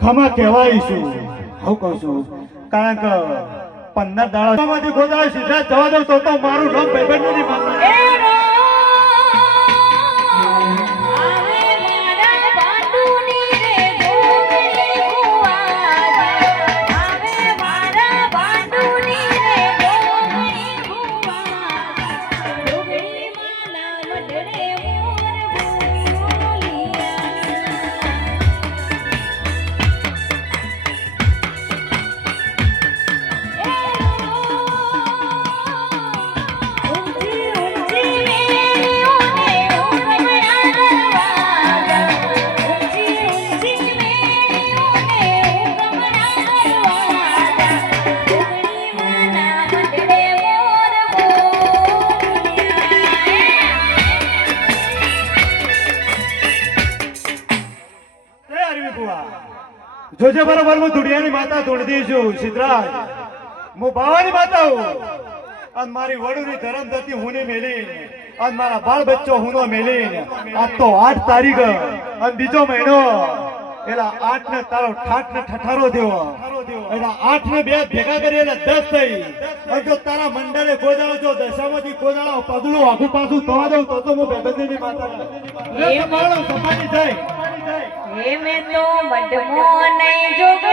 ખમા કહેવાઈશું હું કહું છું કારણ કે 15 દાડામાંથી ગોદાળા સીધા જવા દઉં તો મારું નામ ભાઈબંધ નથી માનતા જોજે બરોબર હું ધુડિયાની માતા ધૂળદી છું સિદ્ધરાજ હું બાવાની માતા હું અને મારી વડુની ધરમ ધરતી હુંને મેલી અને મારા બાળ બચ્ચો હુંનો મેલી આજ તો 8 તારીખ અને બીજો મહિનો એલા 8 ને તારો ઠાઠ ને ઠઠારો થયો એલા 8 ને 2 ભેગા કરી એટલે 10 થઈ અને જો તારા મંડળે ગોદાળો જો દશામાંથી ગોદાળો પગલું આખું પાછું થવા દઉં તો હું બેબંદીની માતા એ મારો સમાની થાય એ મેં તો મઢમો નહીં જોગ